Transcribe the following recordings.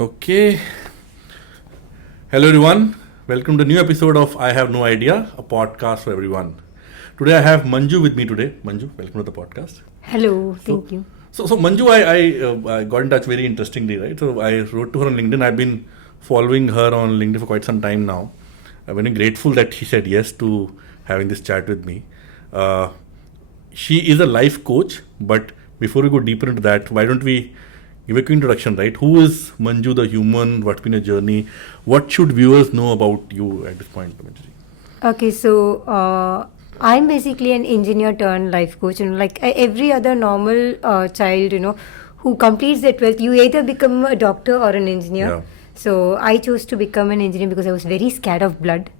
Okay. Hello, everyone. Welcome to a new episode of I Have No Idea, a podcast for everyone. Today, I have Manju with me today. Manju, welcome to the podcast. Hello, thank you. So Manju, I got in touch very interestingly, right? So I wrote to her on LinkedIn. I've been following her on LinkedIn for quite some time now. I'm very grateful that she said yes to having this chat with me. She is a life coach, but before we go deeper into that, why don't we give a quick introduction, right? Who is Manju the human? What's been your journey? What should viewers know about you at this point, Manju? Okay, so I'm basically an engineer turned life coach, and like every other normal child, who completes their 12th, you either become a doctor or an engineer. Yeah. So I chose to become an engineer because I was very scared of blood.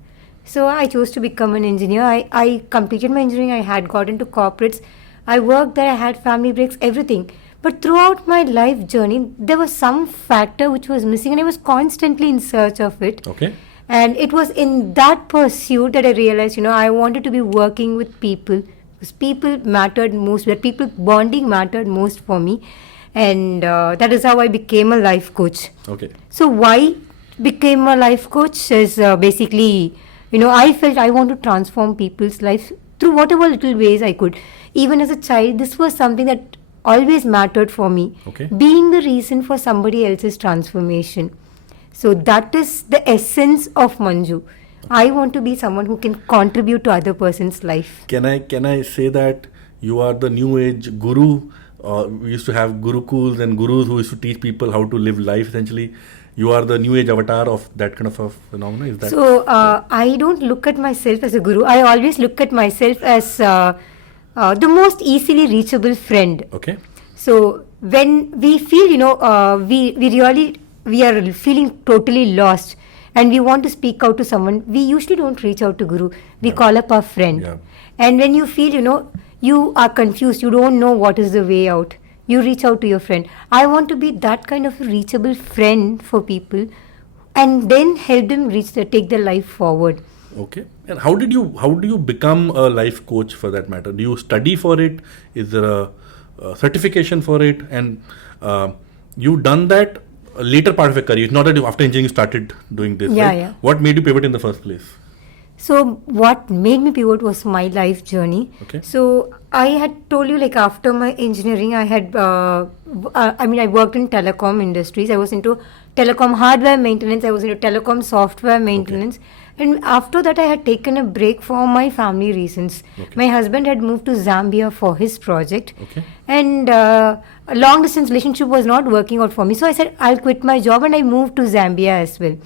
So I chose to become an engineer. I completed my engineering. I had got into corporates. I worked there. I had family breaks, everything. But throughout my life journey, there was some factor which was missing, and I was constantly in search of it. Okay. And it was in that pursuit that I realized, I wanted to be working with people because people mattered most, that people bonding mattered most for me. And that is how I became a life coach. Okay. So why became a life coach is basically, I felt I want to transform people's lives through whatever little ways I could. Even as a child, this was something that always mattered for me. Okay. Being the reason for somebody else's transformation. So that is the essence of Manju. I want to be someone who can contribute to other person's life. Can I say that you are the new age guru? We used to have gurukuls and gurus who used to teach people how to live life. Essentially, you are the new age avatar of that kind of a phenomenon. Is that so? I don't look at myself as a guru. I always look at myself as the most easily reachable friend. okay? So when we feel, we are feeling totally lost and we want to speak out to someone, we usually don't reach out to guru. We call up our friend. Yeah. And when you feel, you are confused, you don't know what is the way out, you reach out to your friend. I want to be that kind of a reachable friend for people and then help them take their life forward. Okay. And how do you become a life coach for that matter? Do you study for it? Is there a certification for it? And you've done that a later part of your career. It's not that after engineering you started doing this. Yeah, right? yeah. What made you pivot in the first place? So what made me pivot was my life journey. Okay. So I had told you, like, after my engineering, I had, I worked in telecom industries. I was into telecom hardware maintenance. I was into telecom software maintenance. Okay. And after that, I had taken a break for my family reasons. Okay. My husband had moved to Zambia for his project. Okay. And a long distance relationship was not working out for me. So I said, I'll quit my job, and I moved to Zambia as well.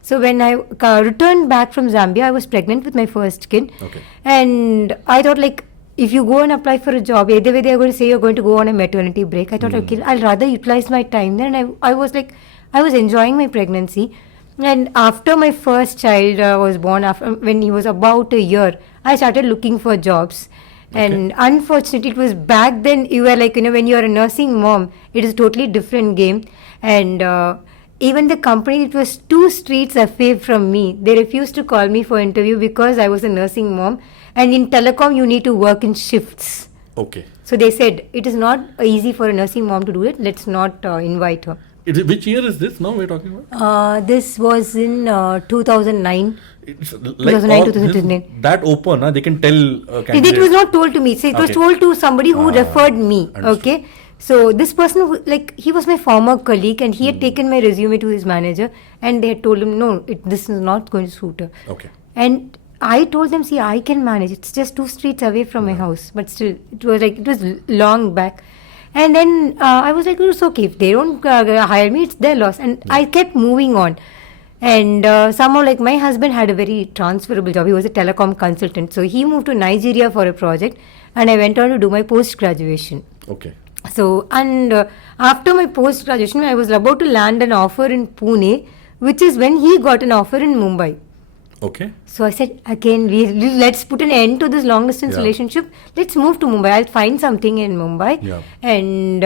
So when I returned back from Zambia, I was pregnant with my first kid. Okay. And I thought, like, if you go and apply for a job, either way they're going to say you're going to go on a maternity break. I thought, okay, I'll rather utilize my time there. And I was enjoying my pregnancy. And after my first child was born, when he was about a year, I started looking for jobs. Okay. And unfortunately, it was back then, you were like, when you're a nursing mom, it is a totally different game. And even the company, it was 2 streets away from me. They refused to call me for interview because I was a nursing mom. And in telecom, you need to work in shifts. Okay. So they said, it is not easy for a nursing mom to do it. Let's not invite her. Which year is this now we're talking about? This was in 2009. It's like 2009, 2010. That open, they can tell candidates. It was not told to me. So it was told to somebody who referred me. Understood. Okay. So this person, he was my former colleague, and he had taken my resume to his manager, and they had told him, no, this is not going to suit her. Okay. And I told them, see, I can manage. It's just 2 streets away from my house, but still, it was long back. And then I was like, it's okay. If they don't hire me, it's their loss. And I kept moving on. And somehow, like, my husband had a very transferable job. He was a telecom consultant. So he moved to Nigeria for a project, and I went on to do my post-graduation. Okay. So, and after my post-graduation, I was about to land an offer in Pune, which is when he got an offer in Mumbai. Okay. So I said, again, let's put an end to this long-distance relationship. Let's move to Mumbai. I'll find something in Mumbai. Yeah. And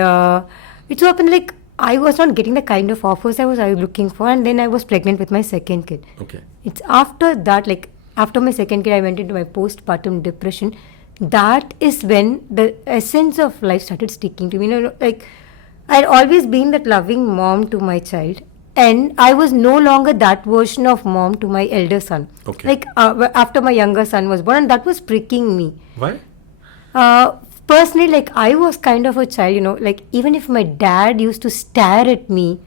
it so happened, like, I was not getting the kind of offers I was looking for. And then I was pregnant with my second kid. Okay. It's after that, like, after my second kid, I went into my postpartum depression. That is when the essence of life started sticking to me. Like, I had always been that loving mom to my child. And I was no longer that version of mom to my elder son. Okay. Like after my younger son was born, and that was pricking me. Why? Personally, like I was kind of a child, like even if my dad used to stare at me,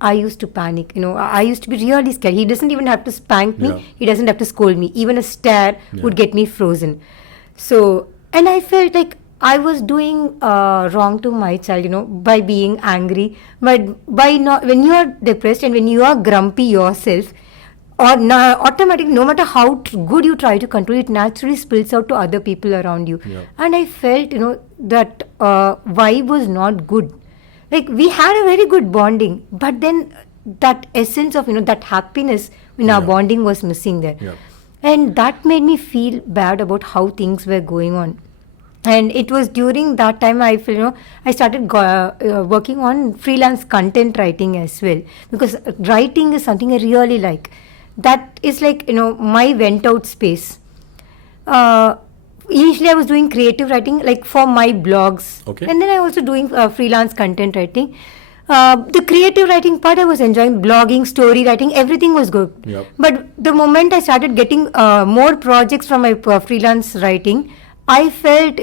I used to panic. I used to be really scared. He doesn't even have to spank me. Yeah. He doesn't have to scold me. Even a stare Yeah. would get me frozen. So, and I felt like I was doing wrong to my child, by being angry. But by not, when you are depressed and when you are grumpy yourself, or automatically, no matter how good you try to control it, naturally spills out to other people around you. Yeah. And I felt, that vibe was not good. Like we had a very good bonding, but then that essence of, that happiness in our Yeah. bonding was missing there. Yeah. And that made me feel bad about how things were going on. And it was during that time I feel, I started working on freelance content writing as well, because writing is something I really like. That is like, my vent out space. Initially I was doing creative writing like for my blogs. Okay. And then I also doing freelance content writing. The creative writing part I was enjoying, blogging, story writing, everything was good. Yep. But the moment I started getting more projects from my freelance writing, I felt,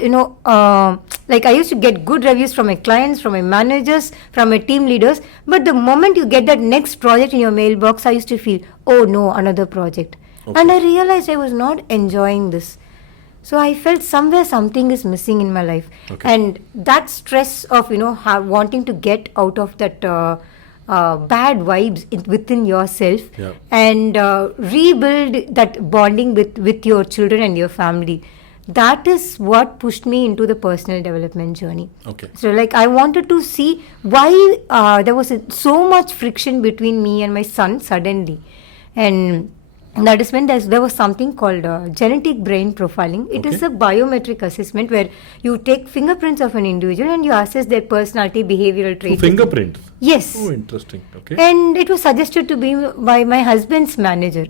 like I used to get good reviews from my clients, from my managers, from my team leaders. But the moment you get that next project in your mailbox, I used to feel, oh no, another project. Okay. And I realized I was not enjoying this. So I felt somewhere something is missing in my life. Okay. And that stress of, wanting to get out of that bad vibes within yourself, Yeah. and rebuild that bonding with your children and your family. That is what pushed me into the personal development journey. Okay. So like I wanted to see why there was so much friction between me and my son suddenly. And that is when there was something called genetic brain profiling. It is Okay. a biometric assessment where you take fingerprints of an individual and you assess their personality, behavioral So traits. fingerprints. Yes. Oh, interesting. Okay. And it was suggested to be by my husband's manager.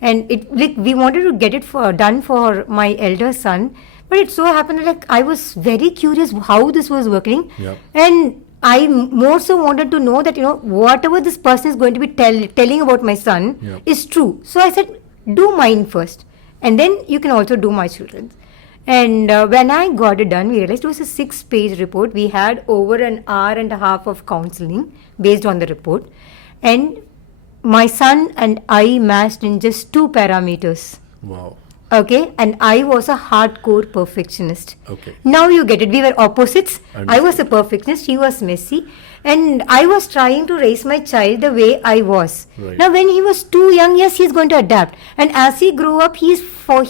And it like we wanted to get it done for my elder son. But it so happened like I was very curious how this was working. Yeah. And I more so wanted to know that, whatever this person is going to be telling about my son Yeah. is true. So I said, do mine first. And then you can also do my children's. And when I got it done, we realized it was a 6-page report. We had over an hour and a half of counseling based on the report. And my son and I matched in just 2 parameters. Wow. Okay, and I was a hardcore perfectionist. Okay. Now you get it. We were opposites. Understood. I was a perfectionist. He was messy, and I was trying to raise my child the way I was. Right. Now, when he was too young, yes, he's going to adapt, and as he grew up, he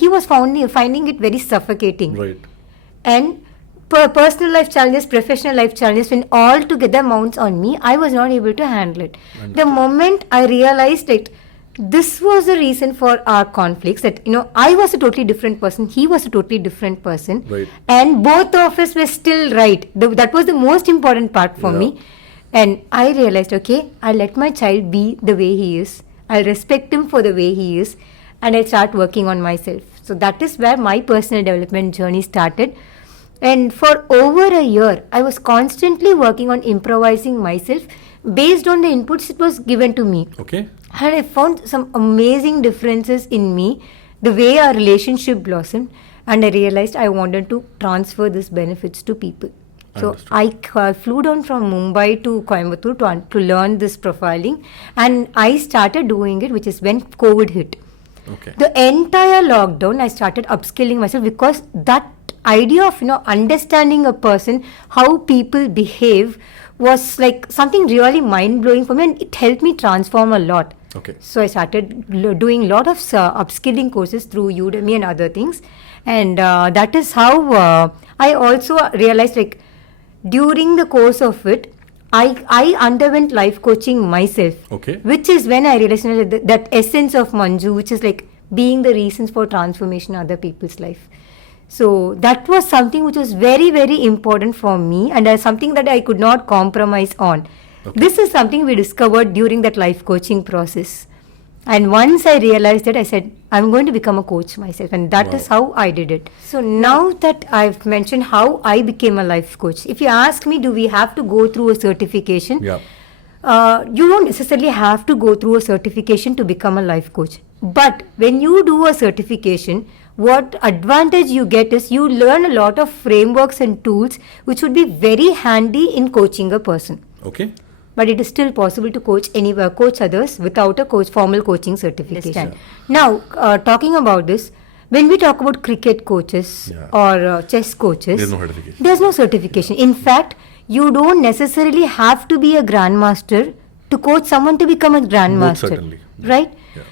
was finding it very suffocating. Right. And personal life challenges, professional life challenges, when all together mounts on me, I was not able to handle it. Understood. The moment I realized that this was the reason for our conflicts, that I was a totally different person, he was a totally different person, Right. and both of us were still right. That was the most important part for Yeah. me. And I realized, okay, I'll let my child be the way he is, I'll respect him for the way he is, and I'll start working on myself. So that is where my personal development journey started. And for over a year, I was constantly working on improvising myself based on the inputs it was given to me. Okay. And I found some amazing differences in me, the way our relationship blossomed, and I realized I wanted to transfer these benefits to people. So Understood. I flew down from Mumbai to Coimbatore to learn this profiling, and I started doing it, which is when COVID hit. Okay. The entire lockdown, I started upskilling myself, because that idea of understanding a person, how people behave, was like something really mind blowing for me, and it helped me transform a lot. Okay. So I started doing a lot of upskilling courses through Udemy and other things, and that is how I also realized, like during the course of it, I underwent life coaching myself. Okay. Which is when I realized that essence of Manju, which is like being the reasons for transformation in other people's life. So that was something which was very, very important for me, and something that I could not compromise on. Okay. This is something we discovered during that life coaching process. And once I realized it, I said, I'm going to become a coach myself. And that is how I did it. So now that I've mentioned how I became a life coach, if you ask me, do we have to go through a certification? Yeah. you don't necessarily have to go through a certification to become a life coach. But when you do a certification, what advantage you get is you learn a lot of frameworks and tools which would be very handy in coaching a person. Okay. But it is still possible to coach others without a formal coaching certification. Now, talking about this, when we talk about cricket coaches or chess coaches, there's no certification. In fact, you don't necessarily have to be a grandmaster to coach someone to become a grandmaster. Certainly. Right? Yeah.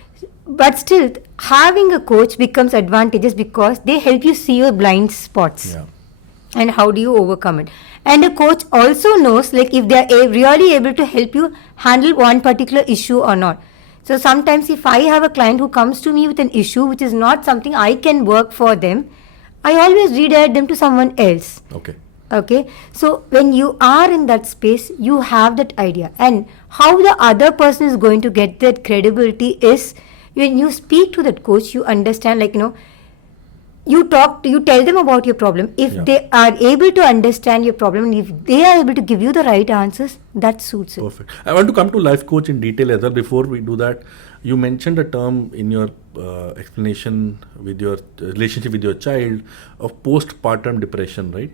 But still, having a coach becomes advantageous because they help you see your blind spots. Yeah. And how do you overcome it? And a coach also knows like if they are really able to help you handle one particular issue or not. So sometimes if I have a client who comes to me with an issue which is not something I can work for them, I always redirect them to someone else. Okay. So when you are in that space, you have that idea. And how the other person is going to get that credibility is when you speak to that coach, you understand you tell them about your problem. If they are able to understand your problem and if they are able to give you the right answers, that suits it. Perfect. I want to come to life coach in detail as well. Before we do that, you mentioned a term in your explanation with your relationship with your child of postpartum depression, right?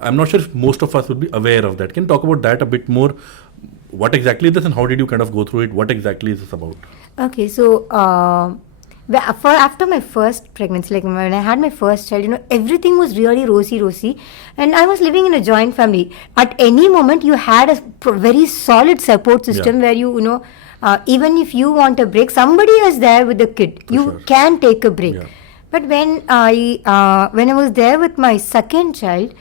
I'm not sure if most of us would be aware of that. Can you talk about that a bit more? What exactly is this and how did you kind of go through it? What exactly is this about? Okay, so after my first pregnancy, like when I had my first child, everything was really rosy, and I was living in a joint family. At any moment, you had a very solid support system where even if you want a break, somebody is there with the kid. You can take a break. Yeah. But when I was there with my second child,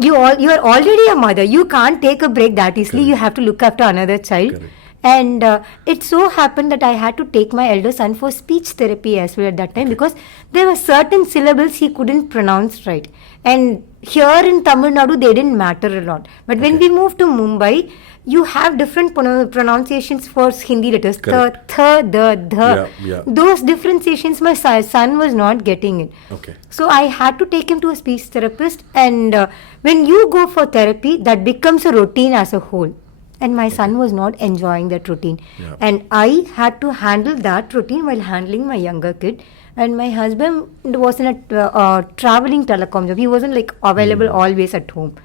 you are already a mother. You can't take a break that easily. Correct. You have to look after another child. Correct. And it so happened that I had to take my elder son for speech therapy as well at that time because there were certain syllables he couldn't pronounce right. And here in Tamil Nadu, they didn't matter a lot. But when we moved to Mumbai, you have different pronunciations for Hindi letters. Correct. The. Yeah. Those differentiations, my son was not getting it. Okay. So I had to take him to a speech therapist. And when you go for therapy, that becomes a routine as a whole. And my son was not enjoying that routine. Yeah. And I had to handle that routine while handling my younger kid. And my husband was in a traveling telecom job. He wasn't available always at home.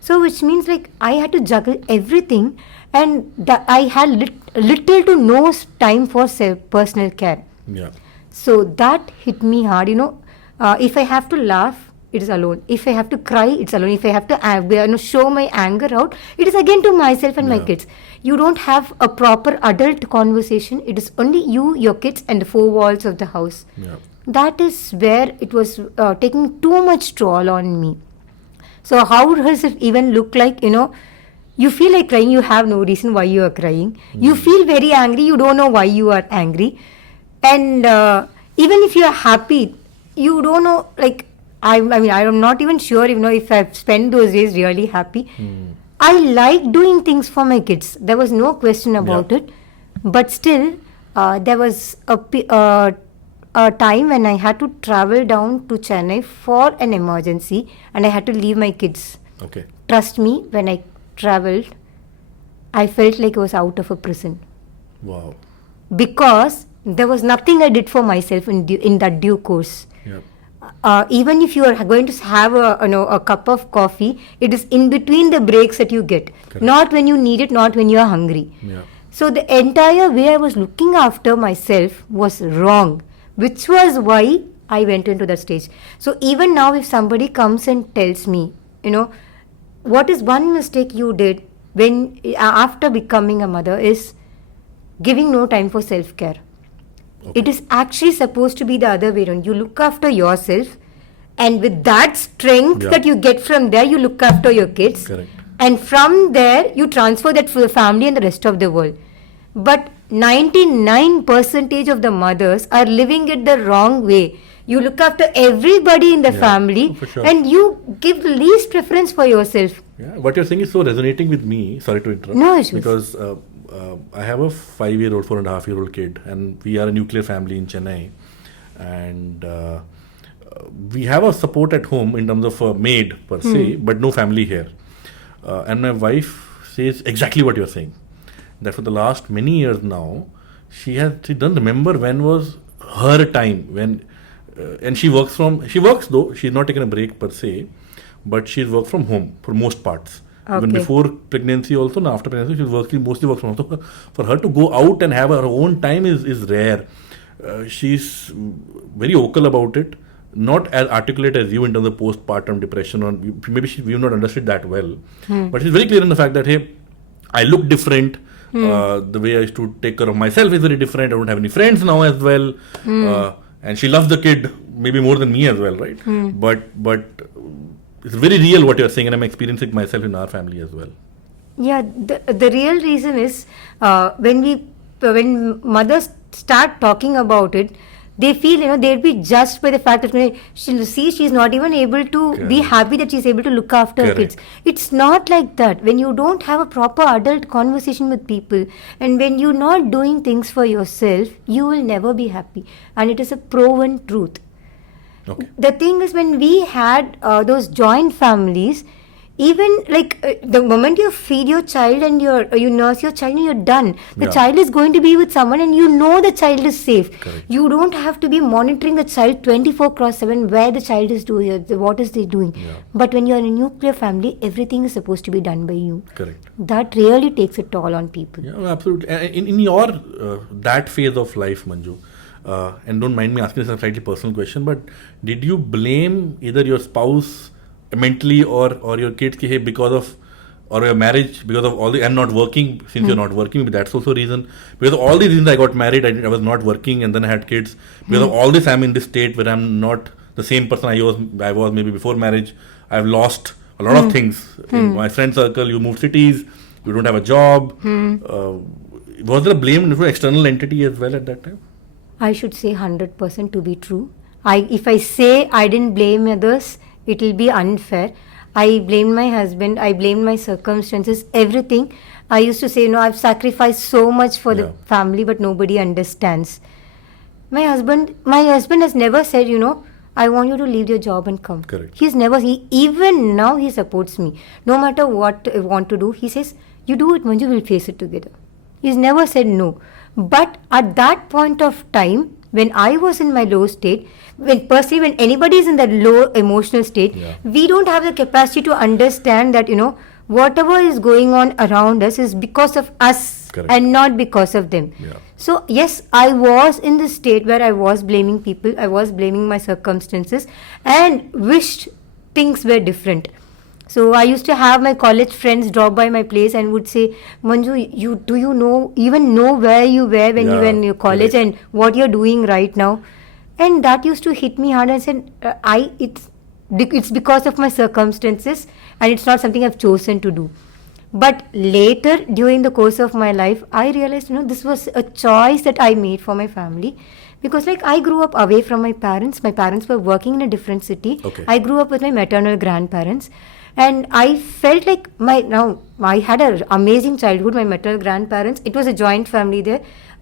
So which means I had to juggle everything. And I had little to no time for personal care. Yeah. So that hit me hard. If I have to laugh, it is alone. If I have to cry, it's alone. If I have to show my anger out, it is again to myself and my kids. You don't have a proper adult conversation. It is only you, your kids, and the four walls of the house. Yeah. That is where it was taking too much toll on me. So how does it even look like? You feel like crying. You have no reason why you are crying. You feel very angry. You don't know why you are angry. And even if you are happy, you don't know I'm not even sure if I've spent those days really happy. I like doing things for my kids. There was no question about it. But still, there was a time when I had to travel down to Chennai for an emergency and I had to leave my kids. Okay. Trust me, when I traveled, I felt like I was out of a prison. Wow. Because there was nothing I did for myself in that due course. Yep. Even if you are going to have a cup of coffee, it is in between the breaks that you get. Correct. Not when you need it, not when you are hungry. Yeah. So the entire way I was looking after myself was wrong, which was why I went into that stage. So even now if somebody comes and tells me, what is one mistake you did when after becoming a mother is giving no time for self-care. Okay. It is actually supposed to be the other way around. You look after yourself, and with that strength that you get from there, you look after your kids. Correct. And from there, you transfer that for the family and the rest of the world. But 99% of the mothers are living it the wrong way. You look after everybody in the family, sure. And you give the least preference for yourself. Yeah, what you're saying is so resonating with me. Sorry to interrupt. No issues. Because I have a 5-year-old, 4.5-year-old kid, and we are a nuclear family in Chennai. And we have a support at home in terms of a maid per se, but no family here. And my wife says exactly what you're saying. that for the last many years now, she doesn't remember when was her time when, and she works though she's not taken a break per se, but she's worked from home for most parts. Even Okay. before pregnancy also, and after pregnancy, mostly works from home. So for her to go out and have her own time is rare. She's very vocal about it, not as articulate as you in terms of postpartum depression, or maybe we've not understood that well. But she's very clear in the fact that, hey, I look different. The way I used to take care of myself is very different. I don't have any friends now as well. And she loves the kid maybe more than me as well, right? But it's very real what you're saying, and I'm experiencing it myself in our family as well. Yeah, the real reason is when mothers start talking about it, they feel they'll be judged by the fact that she'll see she's not even able to be Correct. happy that she's able to look after her kids. Correct. It's not like that. When you don't have a proper adult conversation with people, and when you're not doing things for yourself, you will never be happy, and it is a proven truth. Okay. The thing is, when we had those joint families, even the moment you feed your child and you nurse your child and you're done, the Yeah. child is going to be with someone and the child is safe. Correct. You don't have to be monitoring the child 24/7 where the child is doing, what is they doing. Yeah. But when you're in a nuclear family, everything is supposed to be done by you. Correct. That really takes a toll on people. Yeah, absolutely. In your that phase of life, Manju, and don't mind me asking this a slightly personal question, but did you blame either your spouse mentally or your kids ki, hey, because of, or your marriage, because of all the, I'm not working, since you're not working, maybe that's also a reason. Because of all these reasons I got married, I was not working, and then I had kids. Because of all this, I'm in this state where I'm not the same person I was maybe before marriage. I've lost a lot of things. In my friend circle, you move cities, you don't have a job. Was there a blame to external entity as well at that time? I should say 100% to be true. If I say I didn't blame others, it will be unfair. I blamed my husband, I blamed my circumstances, everything. I used to say, I've sacrificed so much for the Yeah. family, but nobody understands. My husband has never said, I want you to leave your job and come. Correct. Even now he supports me. No matter what I want to do, he says, you do it, Manju, we'll face it together. He's never said no. But at that point of time, when I was in my low state, when anybody is in that low emotional state, Yeah. we don't have the capacity to understand that, whatever is going on around us is because of us. Correct. And not because of them. Yeah. So yes, I was in the state where I was blaming people, I was blaming my circumstances, and wished things were different. So I used to have my college friends drop by my place and would say, Manju, do you know where you were when you were in your college, correct. and what you're doing right now? And that used to hit me hard. I said, it's because of my circumstances, and it's not something I've chosen to do. But later, during the course of my life, I realized, this was a choice that I made for my family. Because I grew up away from my parents. My parents were working in a different city. Okay. I grew up with my maternal grandparents. And I felt like I had an amazing childhood. My maternal grandparents, it was a joint family there.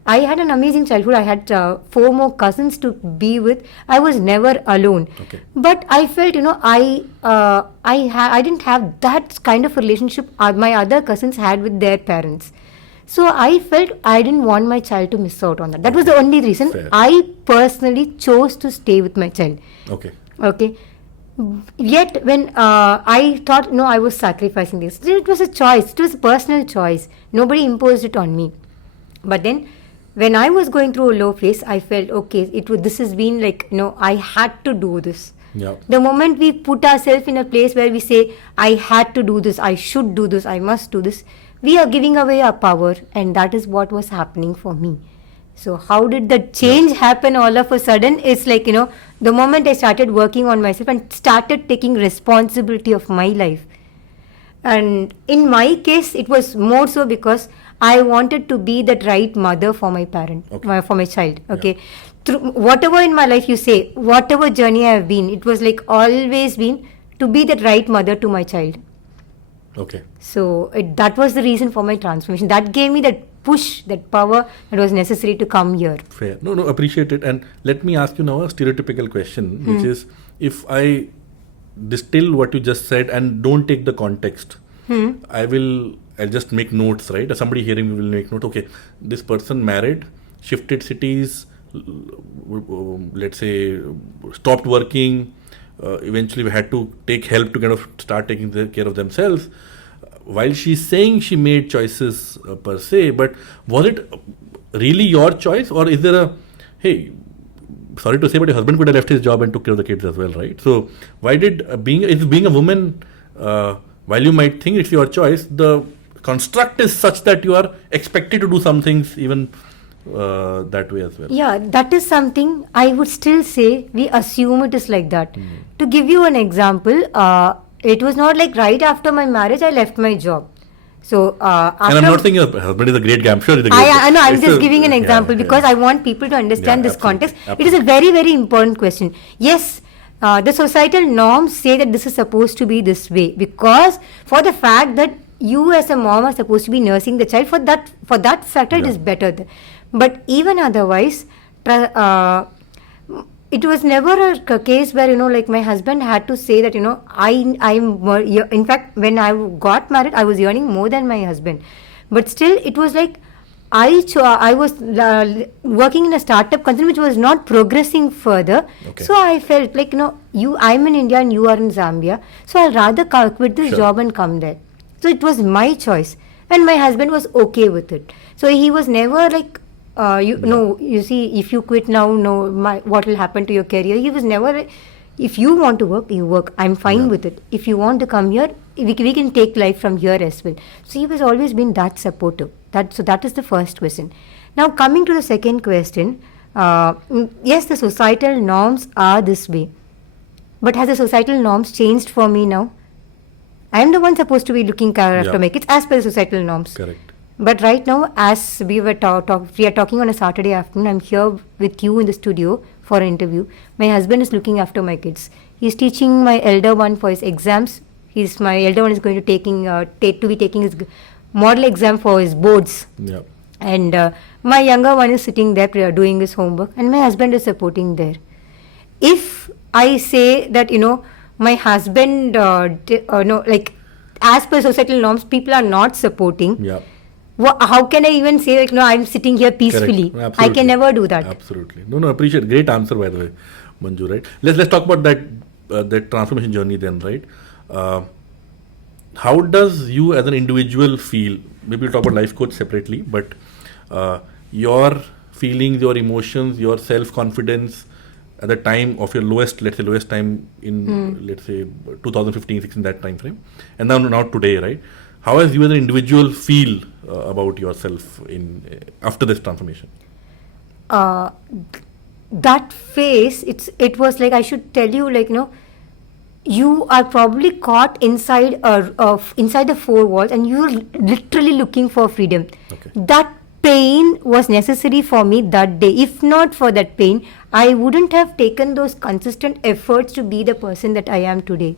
I had an amazing childhood. I had 4 more cousins to be with. I was never alone. Okay. But I felt, I didn't have that kind of relationship my other cousins had with their parents. So I felt I didn't want my child to miss out on that. That was the only reason. Fair. I personally chose to stay with my child. Okay. Okay. Yet when I thought, I was sacrificing this. It was a choice. It was a personal choice. Nobody imposed it on me. But then when I was going through a low phase, I felt, okay, this has been I had to do this. Yeah. The moment we put ourselves in a place where we say, I had to do this, I should do this, I must do this, we are giving away our power, and that is what was happening for me. So how did the change happen all of a sudden? It's the moment I started working on myself and started taking responsibility of my life. And in my case, it was more so because I wanted to be that right mother for my parent, Okay. for my child. Okay. Through whatever in my life you say, whatever journey I have been, it was always been to be that right mother to my child. Okay. So that was the reason for my transformation. That gave me that push, that power that was necessary to come here. Fair. No, appreciate it. And let me ask you now a stereotypical question, which is, if I distill what you just said and don't take the context, I will I'll just make notes, right? Somebody hearing me will make note. Okay, this person married, shifted cities, let's say stopped working. Eventually, we had to take help to kind of start taking care of themselves. While she's saying she made choices per se, but was it really your choice, or is there a, hey, sorry to say, but your husband could have left his job and took care of the kids as well, right? So why did being a woman, while you might think it's your choice, the construct is such that you are expected to do some things even that way as well. Yeah, that is something I would still say we assume it is like that. To give you an example, it was not like right after my marriage I left my job. So after, and I'm not saying your husband is a great guy. I'm sure he's a great guy. I know. I'm just giving an example because I want people to understand this absolutely, context. It is a very, very important question. Yes, the societal norms say that this is supposed to be this way because for the fact that you as a mom are supposed to be nursing the child, for that factor it is better. But even otherwise, it was never a case where, like my husband had to say that, in fact, when I got married, I was earning more than my husband. But still, it was like, I was working in a startup company which was not progressing further. Okay. So I felt like, I'm in India and you are in Zambia. So I'll rather quit this job and come there. So it was my choice. And my husband was okay with it. So he was never like, you see, if you quit now, what will happen to your career? He was never, if you want to work, you work. I'm fine with it. If you want to come here, we can take life from here as well. So he was always been that supportive. So that is the first question. Now coming to the second question, yes, the societal norms are this way. But has the societal norms changed for me now? I am the one supposed to be looking after my kids as per the societal norms. Correct. But right now, as we were we are talking on a Saturday afternoon, I'm here with you in the studio for an interview. My husband is looking after my kids. He's teaching my elder one for his exams. My elder one is going to be taking his model exam for his boards. Yep. And my younger one is sitting there doing his homework, and my husband is supporting there. If I say that, my husband, as per societal norms, people are not supporting. Yep. How can I even say like, I'm sitting here peacefully? I can never do that. Absolutely. No, appreciate. Great answer, by the way, Manju, right? Let's talk about that transformation journey then, right? How does you as an individual feel? Maybe we'll talk about life coach separately, but your feelings, your emotions, your self-confidence at the time of your lowest time in, let's say, 2015, 16, that time frame, and now today, right? How has you as an individual feel about yourself after this transformation? That phase, it was like I should tell you, like, you are probably caught inside the four walls, and you're literally looking for freedom. Okay. That pain was necessary for me that day. If not for that pain, I wouldn't have taken those consistent efforts to be the person that I am today.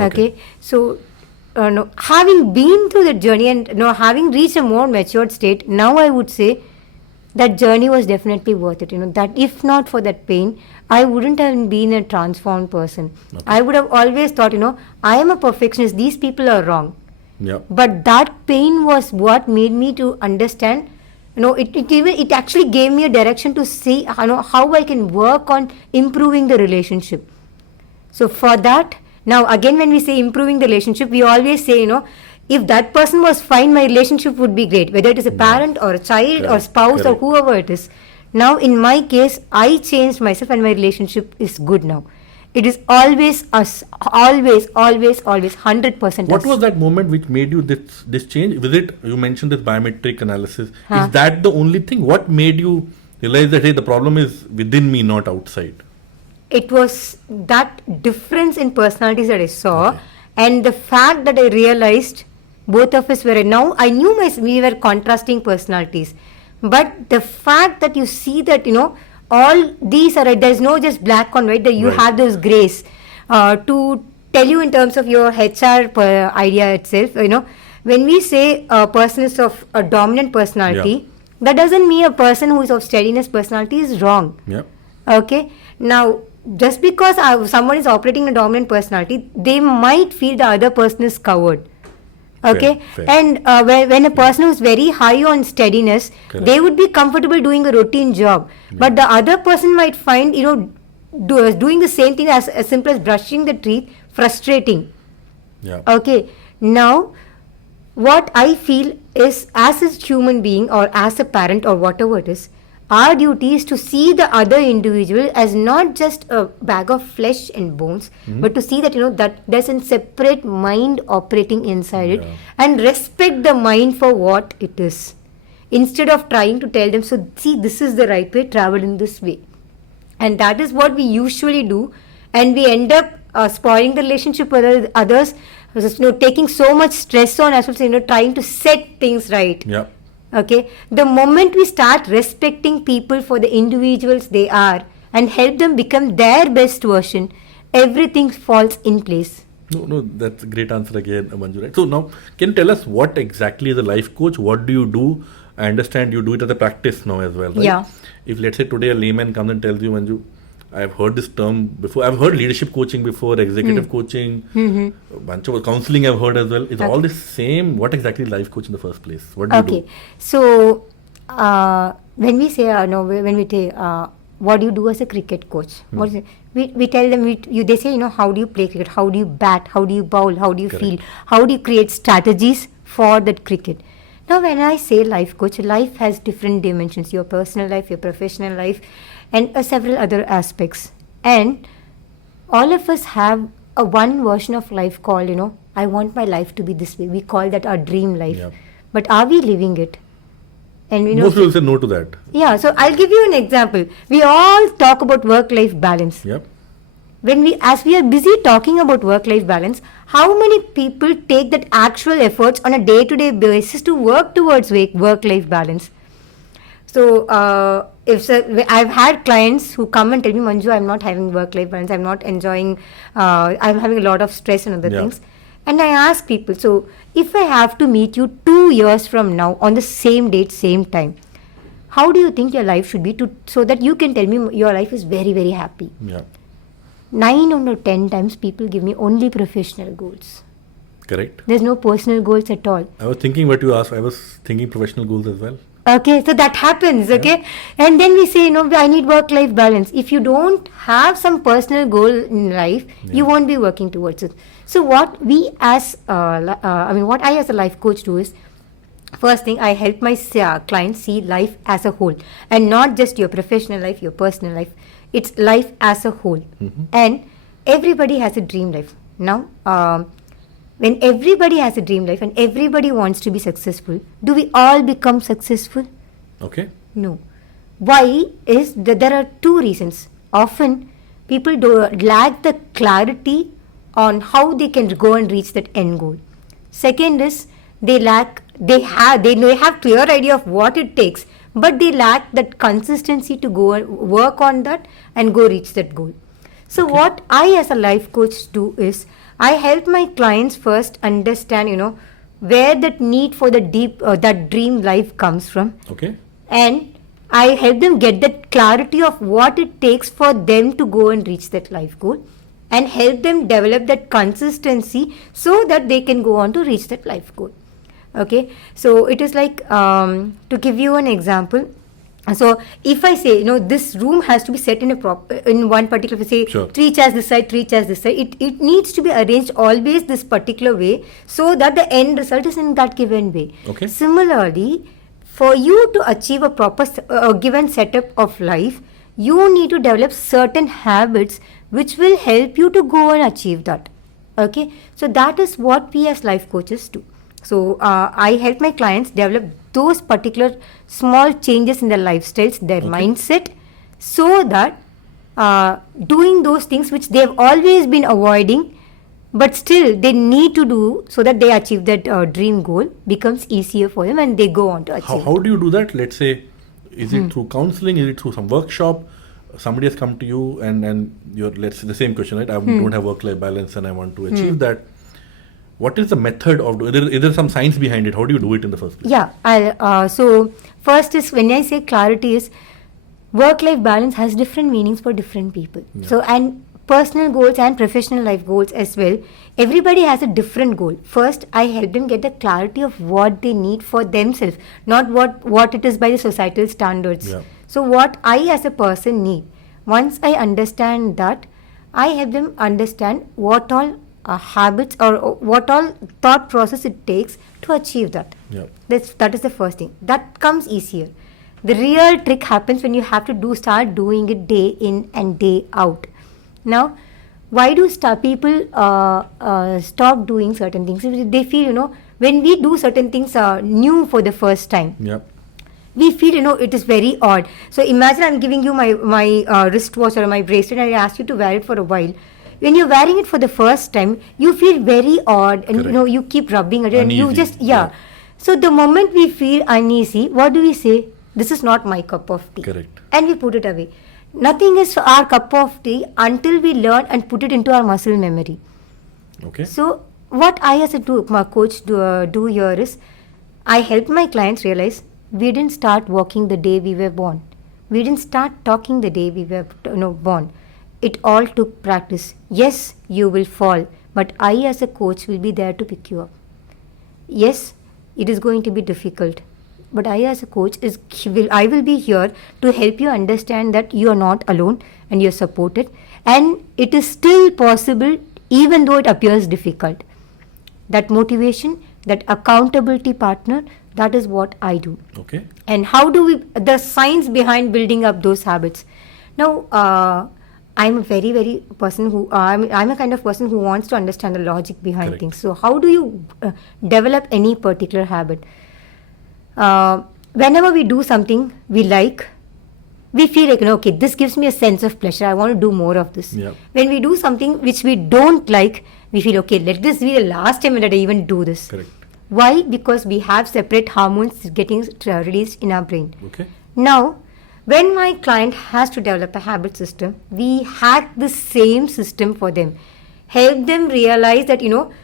Okay. So. Having been through that journey and having reached a more matured state, now I would say that journey was definitely worth it. That if not for that pain, I wouldn't have been a transformed person. Okay. I would have always thought, I am a perfectionist. These people are wrong. Yep. But that pain was what made me to understand. It actually gave me a direction to see how I can work on improving the relationship. So for that. Now, again, when we say improving the relationship, we always say, if that person was fine, my relationship would be great, whether it is a parent or a child or spouse or whoever it is. Now, in my case, I changed myself and my relationship is good now. It is always us, always, 100% What was that moment which made you this change? Was it, you mentioned this biometric analysis. Is that the only thing? What made you realize that, hey, the problem is within me, not outside? It was that difference in personalities that I saw, and the fact that I realized both of us were, now I knew we were contrasting personalities, but the fact that you see that, all these are, there's no just black on white, that you have those grays. To tell you in terms of your HR idea itself, when we say a person is of a dominant personality, that doesn't mean a person who is of steadiness personality is wrong. Yeah. Okay. Now, just because someone is operating a dominant personality, they might feel the other person is coward. Okay, Fair. and when a person who's very high on steadiness, Correct. they would be comfortable doing a routine job. But the other person might find, doing the same thing as simple as brushing the teeth frustrating. Yeah. Okay, now what I feel is, as a human being or as a parent or whatever it is, our duty is to see the other individual as not just a bag of flesh and bones, but to see that that there's a separate mind operating inside it, Yeah. and respect the mind for what it is, instead of trying to tell them, so see, this is the right way, travel in this way. And that is what we usually do, and we end up spoiling the relationship with others, just, taking so much stress on ourselves, trying to set things right. Yeah. Okay, the moment we start respecting people for the individuals they are and help them become their best version, everything falls in place. No, that's a great answer again, Manju. Right? So now, can you tell us what exactly is a life coach? What do you do? I understand you do it as a practice now as well, right? Yeah. If let's say today a layman comes and tells you, Manju, I've heard this term before. I've heard leadership coaching before, executive coaching, a bunch of counseling I've heard as well. It's all the same. What exactly is life coach in the first place? What do you Okay, do? so when we say when we say what do you do as a cricket coach? What is it? We tell them, they say, how do you play cricket? How do you bat? How do you bowl? How do you Correct. field? How do you create strategies for that cricket? Now, when I say life coach, life has different dimensions: your personal life, your professional life, and several other aspects. And all of us have a one version of life called, I want my life to be this way. We call that our dream life. Yeah. But are we living it? And Most people say no to that. yeah, so I'll give you an example. We all talk about work-life balance. Yep. As we are busy talking about work-life balance, how many people take that actual efforts on a day-to-day basis to work towards work-life balance? So, I've had clients who come and tell me, Manju, I'm not having work-life balance, I'm not enjoying, I'm having a lot of stress and other Yeah. things. And I ask people, so if I have to meet you 2 years from now on the same date, same time, how do you think your life should be so that you can tell me your life is very, very happy? Yeah. 9 out of 10 times people give me only professional goals. Correct. There's no personal goals at all. I was thinking what you asked. I was thinking professional goals as well. Okay, so that happens, okay? And then we say, I need work-life balance. If you don't have some personal goal in life, you won't be working towards it. So what we as, what I as a life coach do is, first thing, I help my clients see life as a whole, and not just your professional life, your personal life. It's life as a whole. And everybody has a dream life. Now, when everybody has a dream life and everybody wants to be successful, do we all become successful? Okay. No. Why is that? There are two reasons. Often people lack the clarity on how they can go and reach that end goal. Second is they have clear idea of what it takes, but they lack that consistency to go and work on that and go reach that goal. So what I as a life coach do is, I help my clients first understand, where that need for the that dream life comes from. Okay. And I help them get that clarity of what it takes for them to go and reach that life goal, and help them develop that consistency so that they can go on to reach that life goal. Okay, so it is like, to give you an example, so if I say, this room has to be set in one particular, say, Sure. 3 chairs this side, 3 chairs this side, it needs to be arranged always this particular way, so that the end result is in that given way. Okay. Similarly, for you to achieve a proper given setup of life, you need to develop certain habits which will help you to go and achieve that. Okay, so that is what we as life coaches do. So I help my clients develop those particular small changes in their lifestyles, their mindset, so that doing those things which they have always been avoiding, but still they need to do so that they achieve that dream goal, becomes easier for them and they go on to achieve. How do you do that? Let's say, is it through counseling? Is it through some workshop? Somebody has come to you and you're, let's say the same question, right? I don't have work-life balance and I want to achieve that. What is the method of is there some science behind it? How do you do it in the first place? Yeah, so first is, when I say clarity, is work-life balance has different meanings for different people. So, and personal goals and professional life goals as well. Everybody has a different goal. First, I help them get the clarity of what they need for themselves, not what it is by the societal standards. Yeah. So what I as a person need. Once I understand that, I help them understand what all habits or what all thought process it takes to achieve that. Yeah. That is the first thing. That comes easier. The real trick happens when you have to start doing it day in and day out. Now, why do people stop doing certain things? They feel, when we do certain things new for the first time, Yeah. we feel, it is very odd. So imagine I'm giving you my wristwatch or my bracelet, and I ask you to wear it for a while. When you're wearing it for the first time, you feel very odd, and Correct. you keep rubbing it, and you Uneasy. just Yeah. So the moment we feel uneasy, what do we say? This is not my cup of tea. Correct. And we put it away. Nothing is our cup of tea until we learn and put it into our muscle memory. Okay. So what I as a coach do here is, I help my clients realize we didn't start walking the day we were born. We didn't start talking the day we were born. It all took practice. Yes, you will fall, but I as a coach will be there to pick you up. Yes, it is going to be difficult, but I as a coach I will be here to help you understand that you are not alone and you're supported, and it is still possible even though it appears difficult. That motivation, that accountability partner, that is what I do. Okay. And how do the science behind building up those habits. Now, I'm a very, very person who, I'm a kind of person who wants to understand the logic behind Correct. things. So how do you develop any particular habit? Whenever we do something we like, we feel like, okay, this gives me a sense of pleasure. I want to do more of this. Yeah. When we do something which we don't like, we feel, okay, let this be the last time that I even do this. Correct. Why? Because we have separate hormones getting released in our brain. Okay. Now, when my client has to develop a habit system, we hack the same system for them. Help them realize that,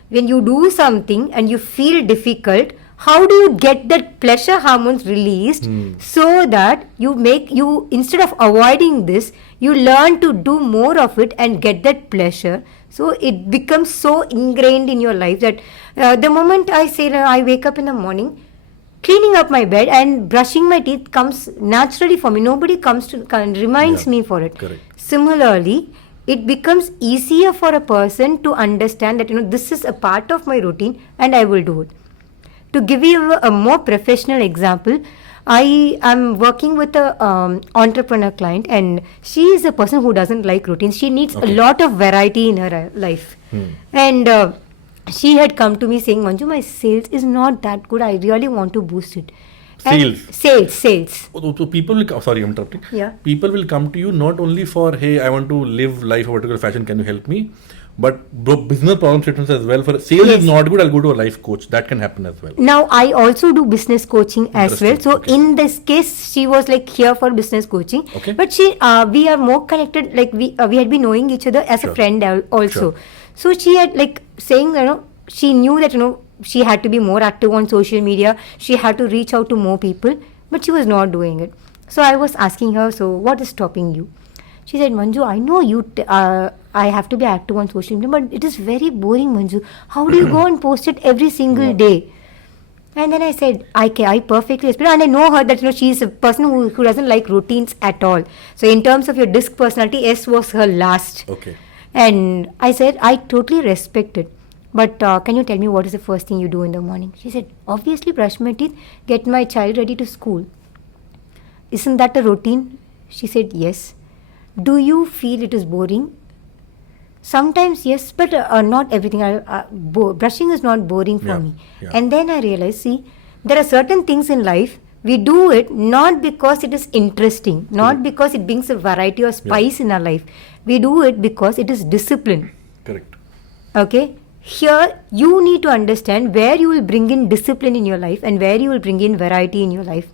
when you do something and you feel difficult, how do you get that pleasure hormones released so that you instead of avoiding this, you learn to do more of it and get that pleasure. So it becomes so ingrained in your life that the moment I say that I wake up in the morning, cleaning up my bed and brushing my teeth comes naturally for me. Nobody comes to reminds Yeah. me for it. Correct. Similarly, it becomes easier for a person to understand that this is a part of my routine and I will do it. To give you a more professional example, I am working with a entrepreneur client, and she is a person who doesn't like routines. She needs a Okay. lot of variety in her life. And she had come to me saying, Manju, my sales is not that good. I really want to boost it. And sales. So people will, sorry, I'm interrupting. Yeah. People will come to you not only for, hey, I want to live life a particular fashion, can you help me? But business problem statements as well. For sales Yes. is not good, I'll go to a life coach. That can happen as well. Now, I also do business coaching as well. Interesting. So, Okay. in this case, she was like here for business coaching. Okay. But we are more connected. Like we had been knowing each other as Sure. a friend also. Sure. So she had like saying, she knew that she had to be more active on social media. She had to reach out to more people, but she was not doing it. So I was asking her, so what is stopping you? She said, Manju, I know I have to be active on social media, but it is very boring, Manju. How do you go and post it every single day? And then I said, I perfectly respect her, and I know her that she is a person who doesn't like routines at all. So in terms of your disc personality, S was her last. Okay. And I said, I totally respect it. But can you tell me what is the first thing you do in the morning? She said, obviously brush my teeth, get my child ready to school. Isn't that a routine? She said, yes. Do you feel it is boring? Sometimes yes, but not everything. Brushing is not boring for me. Yeah. And then I realized, see, there are certain things in life, we do it not because it is interesting, not because it brings a variety or spice in our life. We do it because it is discipline. Correct. Okay? Here, you need to understand where you will bring in discipline in your life and where you will bring in variety in your life.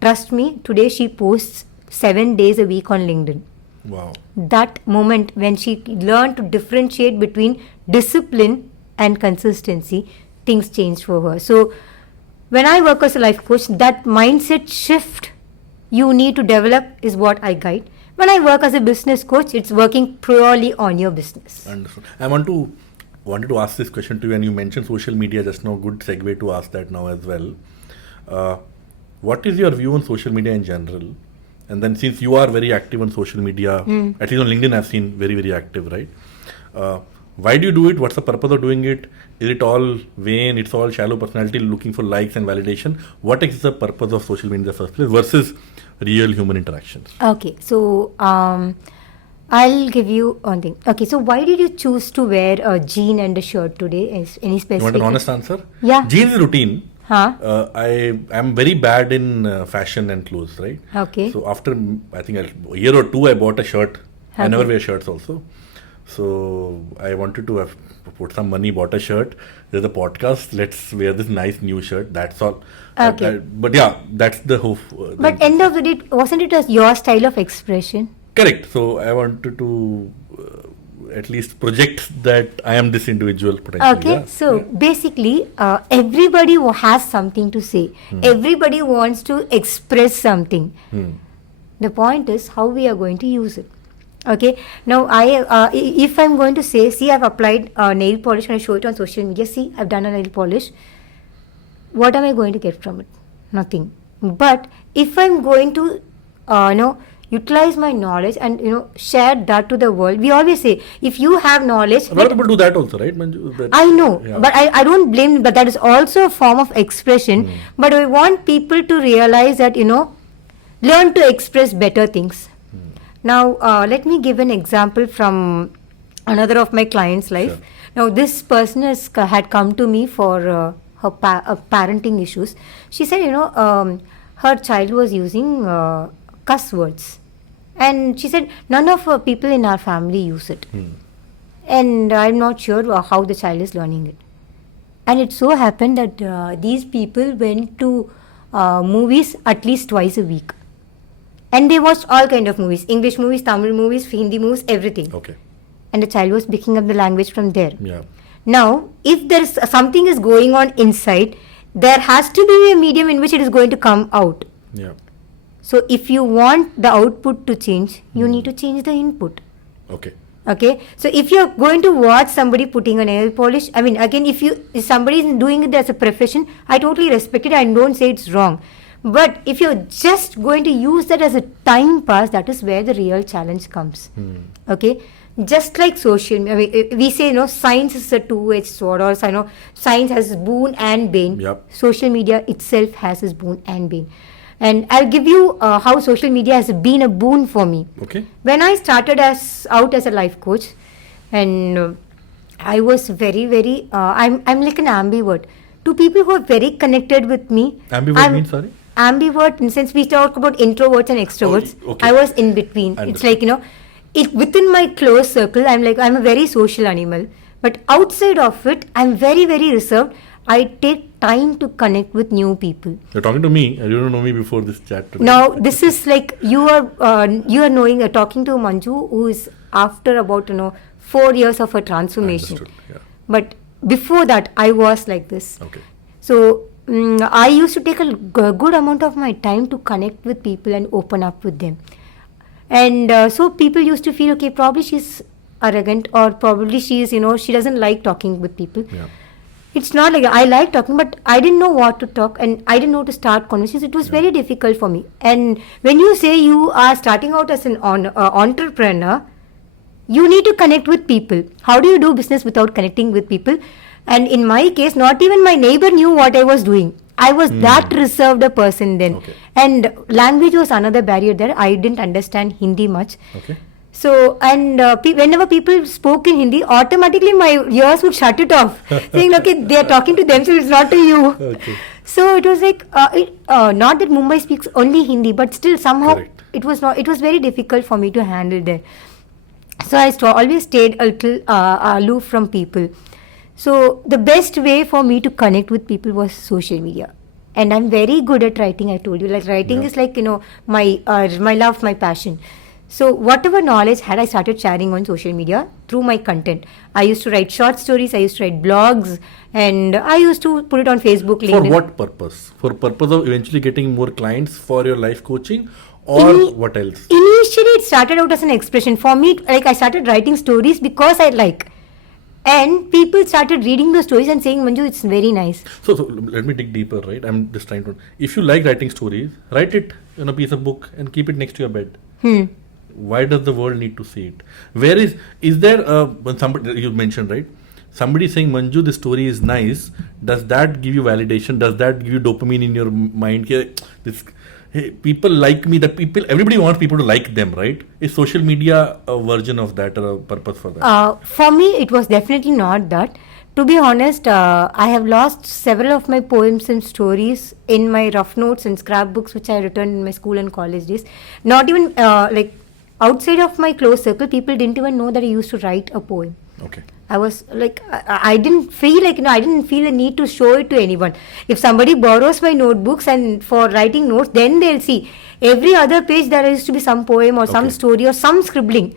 Trust me, today she posts 7 days a week on LinkedIn. Wow. That moment when she learned to differentiate between discipline and consistency, things changed for her. So when I work as a life coach, that mindset shift you need to develop is what I guide. When I work as a business coach, it's working purely on your business. Understood. Wanted to ask this question to you, and you mentioned social media just now. Good segue to ask that now as well. What is your view on social media in general? And then, since you are very active on social media, at least on LinkedIn, I've seen very, very active, right? Why do you do it? What's the purpose of doing it? Is it all vain? It's all shallow personality looking for likes and validation? What is the purpose of social media in the first place versus real human interactions? Okay, so I'll give you one thing. Okay, so why did you choose to wear a jean and a shirt today? Is any specific? You want an honest answer? Yeah. Jeans is routine. Huh? I am very bad in fashion and clothes, right? Okay. So after I think a year or two, I bought a shirt. I never Okay. wear shirts also. So I wanted to have put some money, bought a shirt. There's a podcast. Let's wear this nice new shirt. That's all. Okay. But yeah, that's the hope. But end of the day, wasn't it as your style of expression? Correct. So I wanted to at least project that I am this individual potentially. Okay, Yeah. so basically, everybody has something to say. Everybody wants to express something. The point is how we are going to use it. Okay, now if I'm going to say, see, I've applied nail polish and I show it on social media. See, I've done a nail polish. What am I going to get from it? Nothing. But if I'm going to, utilize my knowledge and share that to the world, we always say, if you have knowledge, A lot of people do that also, right, Manju? That- I know, yeah. but I don't blame, but that is also a form of expression. But I want people to realize that, learn to express better things. Now, let me give an example from another of my clients' life. Sure. Now, this person had come to me for her parenting issues. She said, her child was using cuss words. And she said, none of people in our family use it. And I'm not sure how the child is learning it. And it so happened that these people went to movies at least twice a week. And they watched all kind of movies, English movies, Tamil movies, Hindi movies, everything. Okay. And the child was picking up the language from there. Yeah. Now, if there is something is going on inside, there has to be a medium in which it is going to come out. Yeah. So if you want the output to change, you need to change the input. Okay. Okay, so if you're going to watch somebody putting a nail polish, I mean, again, if somebody is doing it as a profession, I totally respect it. I don't say it's wrong. But if you're just going to use that as a time pass, that is where the real challenge comes. Okay, just like social, I mean, we say, science is a two-edged sword, or science has boon and bane. Yep. Social media itself has its boon and bane. And I'll give you how social media has been a boon for me. Okay. When I started out as a life coach, and I was very, very, I'm like an ambivert. To people who are very connected with me. Ambivert means, sorry? Ambivert, in sense we talk about introverts and extroverts. Oh, okay. I was in between. It's like, within my close circle, I'm a very social animal. But outside of it, I'm very, very reserved. I take time to connect with new people. You're talking to me. You don't know me before this chat today. Now, this is like you are knowing, talking to Manju, who is after about 4 years of a transformation. Understood. Yeah. But before that, I was like this. Okay. So I used to take a good amount of my time to connect with people and open up with them. And so people used to feel, okay, probably she's arrogant, or probably she's, she doesn't like talking with people. Yeah. It's not like I like talking, but I didn't know what to talk, and I didn't know to start conversations. It was very difficult for me. And when you say you are starting out as an entrepreneur, you need to connect with people. How do you do business without connecting with people? And in my case, not even my neighbor knew what I was doing. I was that reserved a person then. Okay. And language was another barrier there. I didn't understand Hindi much. Okay. So, and whenever people spoke in Hindi, automatically my ears would shut it off, saying, okay, they are talking to themselves, not to you. Okay. So it was like, not that Mumbai speaks only Hindi, but still somehow Correct. it was very difficult for me to handle there. So I always stayed a little aloof from people. So the best way for me to connect with people was social media. And I'm very good at writing, I told you. Like writing is like, my love, my passion. So whatever knowledge I started sharing on social media through my content. I used to write short stories, I used to write blogs, and I used to put it on Facebook, LinkedIn. For what purpose? For purpose of eventually getting more clients for your life coaching, or what else? Initially, it started out as an expression. For me, like I started writing stories because I like. And people started reading the stories and saying, Manju, it's very nice. So let me dig deeper, right? I'm just trying to. If you like writing stories, write it in a piece of book and keep it next to your bed. Why does the world need to see it? Where is there when somebody you mentioned, right? Somebody saying, Manju, this story is nice. Does that give you validation? Does that give you dopamine in your mind? Hey, people like me. Everybody wants people to like them, right? Is social media a version of that or a purpose for that? For me, it was definitely not that. To be honest, I have lost several of my poems and stories in my rough notes and scrapbooks, which I returned in my school and college days. Not even like outside of my close circle, people didn't even know that I used to write a poem. Okay. I was like, I didn't feel like, I didn't feel a need to show it to anyone. If somebody borrows my notebooks and for writing notes, then they'll see every other page there used to be some poem or some story or some scribbling.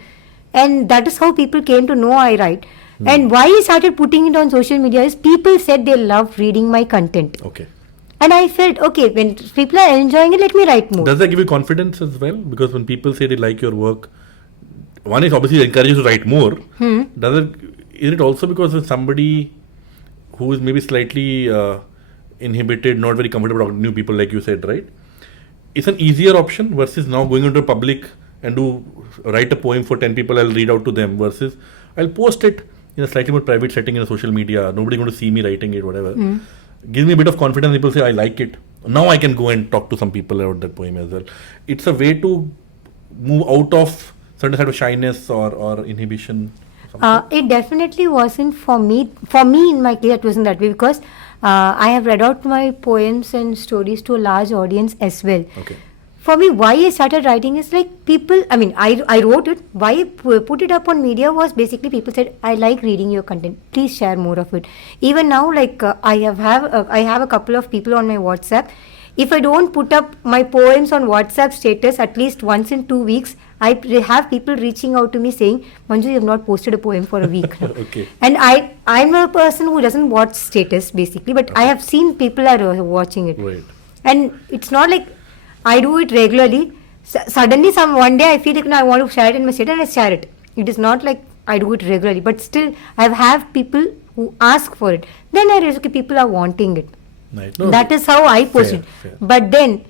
And that is how people came to know I write. And why I started putting it on social media is people said they love reading my content. Okay. And I felt, okay, when people are enjoying it, let me write more. Does that give you confidence as well? Because when people say they like your work, one is obviously encourages you to write more. Is it also because of somebody who is maybe slightly inhibited, not very comfortable talking to new people, like you said, right? It's an easier option versus now going into public and write a poem for 10 people, I'll read out to them, versus I'll post it in a slightly more private setting in a social media. Nobody's going to see me writing it, whatever. Gives me a bit of confidence. People say, I like it. Now I can go and talk to some people about that poem as well. It's a way to move out of certain kind of shyness or inhibition. It definitely wasn't for me. For me, in my case, it wasn't that way because I have read out my poems and stories to a large audience as well. Okay. For me, why I started writing is like people, I wrote it. Why I put it up on media was basically people said, I like reading your content. Please share more of it. Even now, like I have a couple of people on my WhatsApp. If I don't put up my poems on WhatsApp status at least once in 2 weeks, I have people reaching out to me saying, Manju, you have not posted a poem for a week now. Okay. And I'm a person who doesn't watch status basically, but I have seen people are watching it. Right. And it's not like I do it regularly. Suddenly one day I feel like I want to share it in my status and I share it. It is not like I do it regularly, but still I have people who ask for it. Then I realize, okay, people are wanting it. Nice. No, that is how I post it. Fair. But then,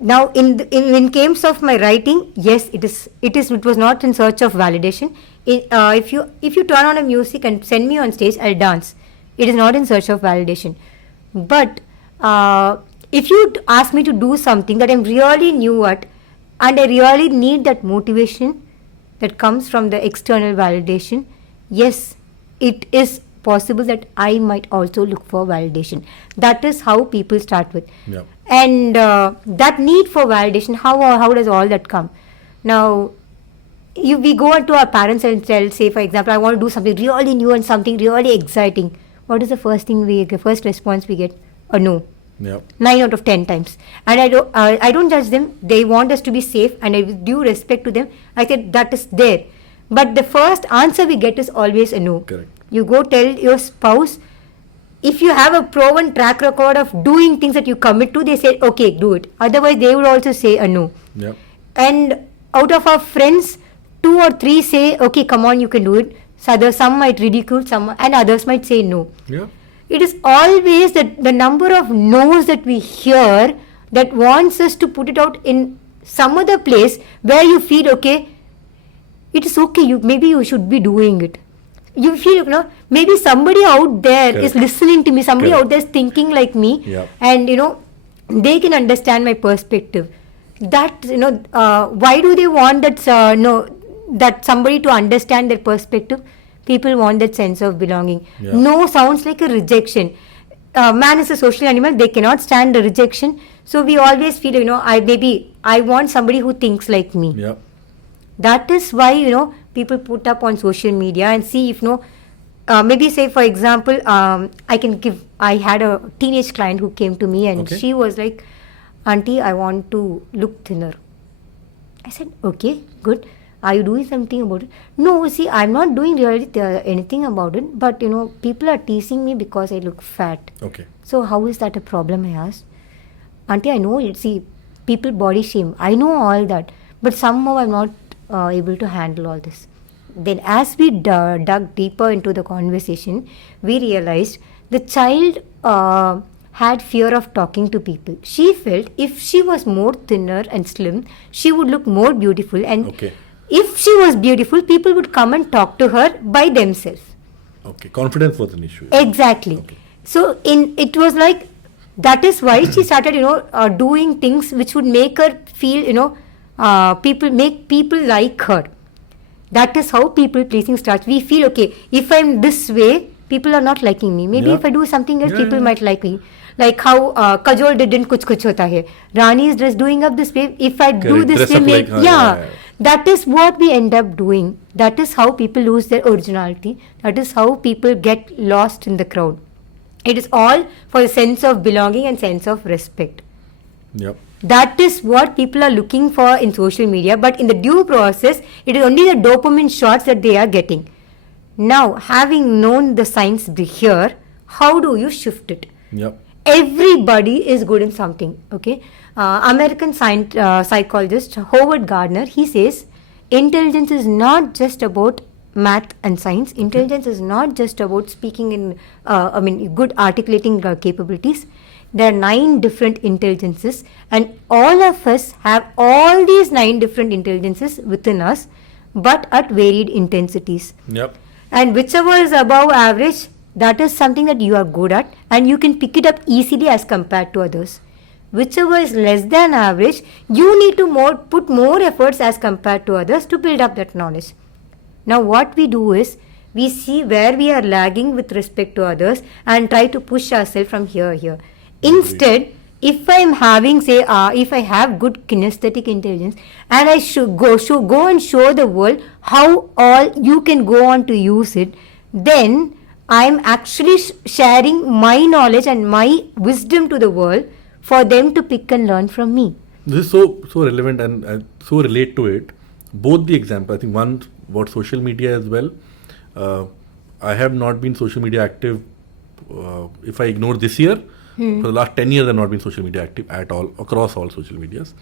now in case of my writing, yes, it was not in search of validation. If you turn on a music and send me on stage, I'll dance. It is not in search of validation. But if you ask me to do something that I'm really new at, and I really need that motivation that comes from the external validation, yes, it is possible that I might also look for validation. That is how people start with. Yeah. And that need for validation, how does all that come? Now, we go to our parents and tell, say for example, I want to do something really new and something really exciting. What is the first response we get? A no. Yeah. 9 out of 10 times. And I don't judge them. They want us to be safe, and I due respect to them, I said that is there. But the first answer we get is always a no. Correct. You go tell your spouse, if you have a proven track record of doing things that you commit to, they say, okay, do it. Otherwise, they would also say a no. Yeah. And out of our friends, 2 or 3 say, okay, come on, you can do it. So some might ridicule, and others might say no. Yeah. It is always the number of no's that we hear that wants us to put it out in some other place where you feel, okay, it is okay, maybe you should be doing it. You feel, maybe somebody out there Correct. is listening to me, somebody Correct. out there is thinking like me, Yeah. and, they can understand my perspective. That, why do they want that somebody to understand their perspective? People want that sense of belonging. Yeah. No sounds like a rejection. Man is a social animal, they cannot stand the rejection. So we always feel, I want somebody who thinks like me. Yeah. That is why, people put up on social media and see if, maybe say for example, I had a teenage client who came to me and Okay. she was like, Auntie, I want to look thinner. I said, okay, good. Are you doing something about it? No, see, I'm not doing really anything about it, but people are teasing me because I look fat. Okay. So how is that a problem, I asked. Auntie, I know it. See, people body shame. I know all that, but somehow I'm not able to handle all this. Then as we dug deeper into the conversation, we realized the child had fear of talking to people. She felt if she was more thinner and slim, she would look more beautiful, and Okay. if she was beautiful, people would come and talk to her by themselves. Okay. Confidence was an issue. Exactly. Okay. So it was like, that is why she started, doing things which would make her feel, make people like her. That is how people pleasing starts. We feel, okay, if I'm this way, people are not liking me. Maybe Yeah. if I do something else, Yeah, people yeah. might like me. Like how Kajol did in Kuch Kuch Hota Hai. Rani is dressed doing up this way. If I do Correct. this Dress way, up like her, yeah. that is what we end up doing. That is how people lose their originality. That is how people get lost in the crowd. It is all for a sense of belonging and sense of respect. Yep. That is what people are looking for in social media, but in the due process, it is only the dopamine shots that they are getting. Now, having known the science here, how do you shift it? Yep. Everybody is good in something, okay? American psychologist Howard Gardner, he says, intelligence is not just about math and science. Intelligence is not just about speaking in, good articulating capabilities. There are 9 different intelligences, and all of us have all these 9 different intelligences within us, but at varied intensities. Yep. And whichever is above average, that is something that you are good at, and you can pick it up easily as compared to others. Whichever is less than average, you need to put more efforts as compared to others to build up that knowledge. Now what we do is, we see where we are lagging with respect to others and try to push ourselves from here. Instead, if I am having, if I have good kinesthetic intelligence, and I should go and show the world how all you can go on to use it, then I am actually sharing my knowledge and my wisdom to the world for them to pick and learn from me. This is so relevant, and I so relate to it. Both the example, I think one about social media as well. I have not been social media active. If I ignore this year, for the last 10 years, I've not been social media active at all, across all social medias.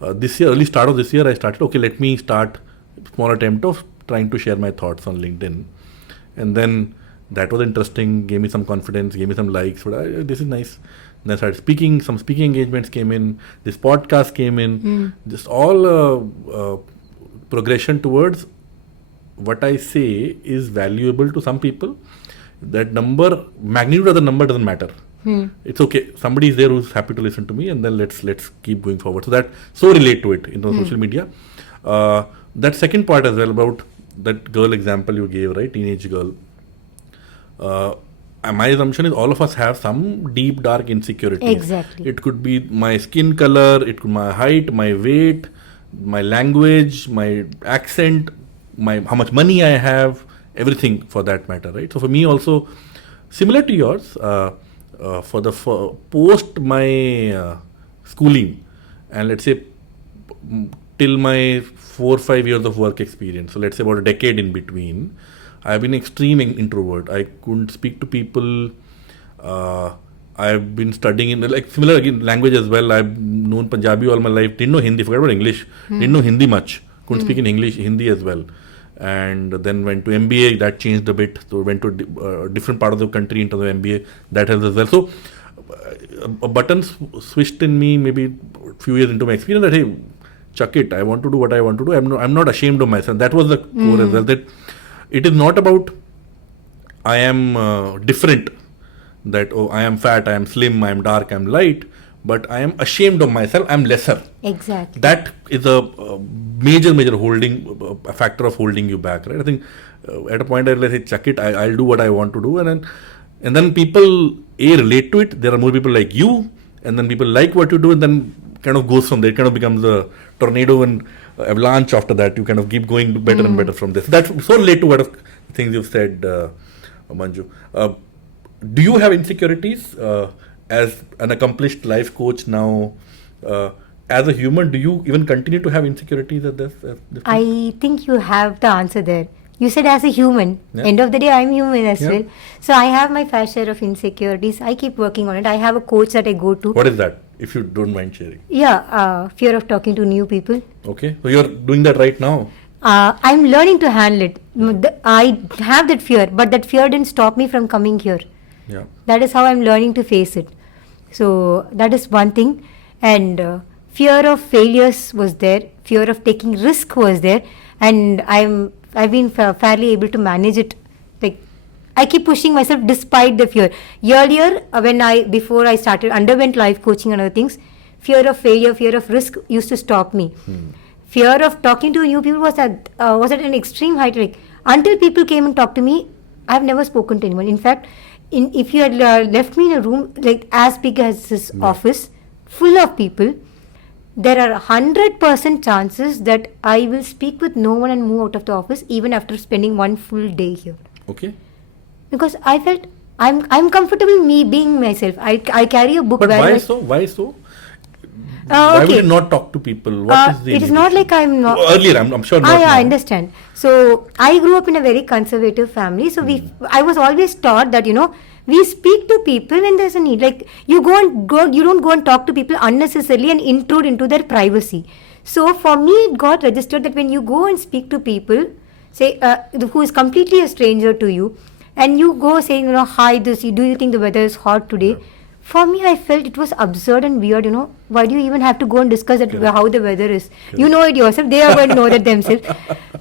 This year, early start of this year, I started, okay, let me start small attempt of trying to share my thoughts on LinkedIn. And then that was interesting, gave me some confidence, gave me some likes, but this is nice. Then I started speaking, some speaking engagements came in, this podcast came in, just all progression towards what I say is valuable to some people. That magnitude of the number doesn't matter. It's okay. Somebody is there who's happy to listen to me, and then let's keep going forward. So that relate to it in social media. That second part as well about that girl example you gave, right? Teenage girl. My assumption is all of us have some deep dark insecurities. Exactly. It could be my skin color, it could be my height, my weight, my language, my accent, how much money I have, everything for that matter, right? So for me also, similar to yours, for post my schooling, and let's say till my 4 or 5 years of work experience, so let's say about a decade in between, I've been extreme introvert. I couldn't speak to people. I've been studying in similar again language as well. I've known Punjabi all my life. Didn't know Hindi. Forgot about English. Didn't know Hindi much. Couldn't speak in Hindi as well. And then went to MBA. That changed a bit. So went to a different part of the country in terms of MBA. That helps as well. So a button switched in me maybe a few years into my experience that hey, chuck it. I want to do what I want to do. I'm not ashamed of myself. That was the core as well. That it is not about I am different. That I am fat, I am slim, I am dark, I am light, but I am ashamed of myself, I am lesser. Exactly. That is a major holding, a factor of holding you back, right? I think at a point I say, chuck it, I'll do what I want to do, and then people relate to it. There are more people like you, and then people like what you do, and then kind of goes from there. It kind of becomes a tornado and avalanche after that. You kind of keep going better and better from this. That's so relate to what of things you've said, Manju. Do you have insecurities as an accomplished life coach now? As a human, do you even continue to have insecurities at this I think you have the answer there. You said as a human. Yeah. End of the day, I'm human as Yeah. well. So I have my fair share of insecurities. I keep working on it. I have a coach that I go to. What is that? if you don't mind sharing. Yeah, fear of talking to new people. Okay, so you're doing that right now. I'm learning to handle it. I have that fear, but that fear didn't stop me from coming here. Yeah. That is how I'm learning to face it. So that is one thing. And fear of failures was there. Fear of taking risk was there. And I've been fairly able to manage it. Like, I keep pushing myself despite the fear. Earlier, before I underwent life coaching and other things, fear of failure, fear of risk used to stop me. Fear of talking to new people was at an extreme height. Like, until people came and talked to me, I've never spoken to anyone. In fact, if you had left me in a room like as big as this office, full of people, there are 100% chances that I will speak with no one and move out of the office even after spending one full day here. Okay. Because I felt I'm comfortable me being myself. I carry a book. But where why I- so? Why so? Why would okay. you not talk to people? What is the It is not like I'm not. Earlier, I'm sure not. I now. understand. So I grew up in a very conservative family. So I was always taught that we speak to people when there's a need. Like you don't go and talk to people unnecessarily and intrude into their privacy. So for me, it got registered that when you go and speak to people, say who is completely a stranger to you, and you go saying hi, do you think the weather is hot today? For me, I felt it was absurd and weird. Why do you even have to go and discuss how the weather is? You know it yourself. They are going to know that themselves.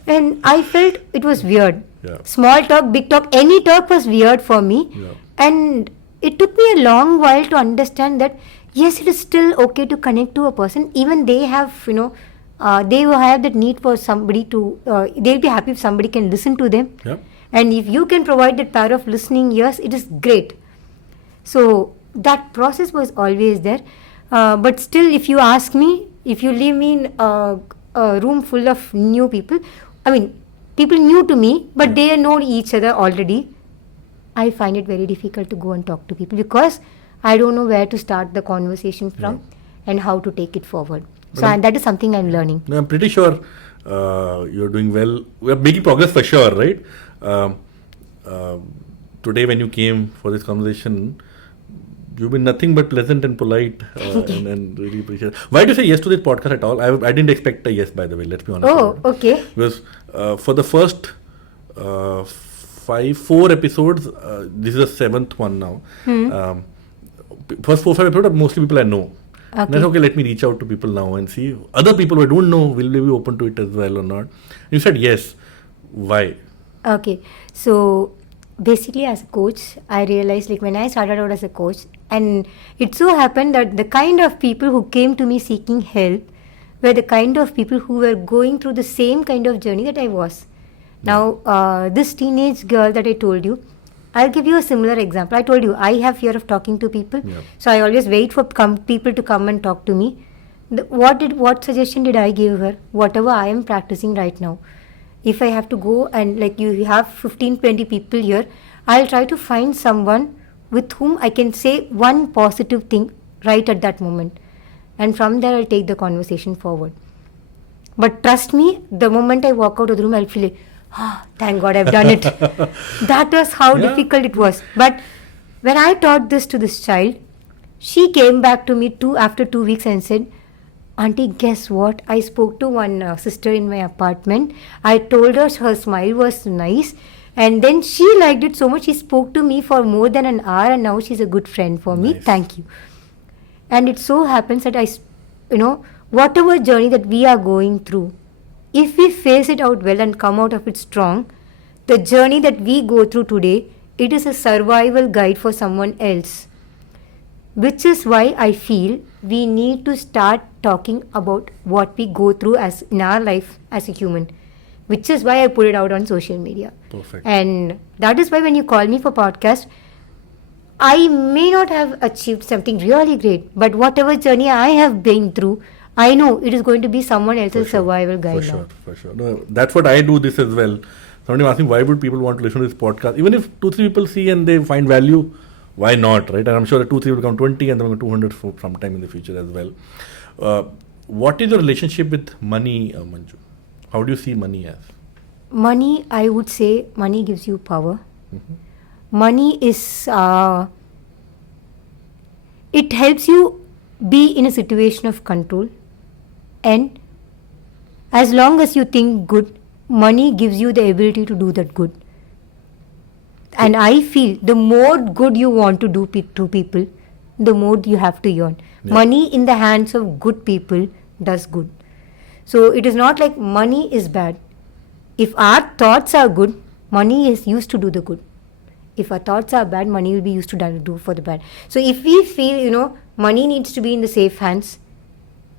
And I felt it was weird. Yeah. Small talk, big talk, any talk was weird for me. Yeah. And it took me a long while to understand that yes, it is still okay to connect to a person. Even they have, they will have that need for somebody to. They'll be happy if somebody can listen to them. Yeah. And if you can provide that power of listening ears, it is great. So that process was always there. But still, if you ask me, if you leave me in a room full of new people, I mean, people new to me, but they know each other already, I find it very difficult to go and talk to people because I don't know where to start the conversation from and how to take it forward. So that is something I'm learning. I'm pretty sure you're doing well. We're making progress for sure, right? Today, when you came for this conversation, you've been nothing but pleasant and polite and really appreciate it. Why do you say yes to this podcast at all? I didn't expect a yes, by the way. Let's be honest. Oh, okay. Because for the first 4 episodes, this is the 7th one now. First 4-5 episodes are mostly people I know. Okay. And I said, okay, let me reach out to people now and see other people who I don't know, will they be open to it as well or not? You said yes. Why? Okay. So basically, as a coach, I realized like when I started out as a coach, and it so happened that the kind of people who came to me seeking help were the kind of people who were going through the same kind of journey that I was. Now, this teenage girl that I told you, I'll give you a similar example. I told you I have fear of talking to people, so I always wait for people to come and talk to me. What suggestion did I give her? Whatever I am practicing right now. If I have to go and like you have 15-20 people here, I'll try to find someone with whom I can say one positive thing right at that moment. And from there, I'll take the conversation forward. But trust me, the moment I walk out of the room, I'll feel like, thank God I've done it. That was how difficult it was. But when I taught this to this child, she came back to me after 2 weeks and said, Auntie, guess what? I spoke to one sister in my apartment. I told her her smile was nice. And then she liked it so much, she spoke to me for more than an hour and now she's a good friend for me. Thank you. And it so happens that whatever journey that we are going through, if we face it out well and come out of it strong, the journey that we go through today, it is a survival guide for someone else. Which is why I feel we need to start talking about what we go through as in our life as a human. Which is why I put it out on social media. Perfect. And that is why when you call me for podcast, I may not have achieved something really great, but whatever journey I have been through, I know it is going to be someone else's survival guide now. For sure. No, that's what I do this as well. Somebody asking why would people want to listen to this podcast? Even if 2-3 people see and they find value, why not, right? And I'm sure that 2-3 will become 20 and then 200 for some time in the future as well. What is your relationship with money, Manju? How do you see money as? Money, I would say, money gives you power. Money is, it helps you be in a situation of control, and as long as you think good, money gives you the ability to do that good. And I feel the more good you want to do to people, the more you have to earn. Yeah. Money in the hands of good people does good. So it is not like money is bad. If our thoughts are good, money is used to do the good. If our thoughts are bad, money will be used to do for the bad. So if we feel, money needs to be in the safe hands,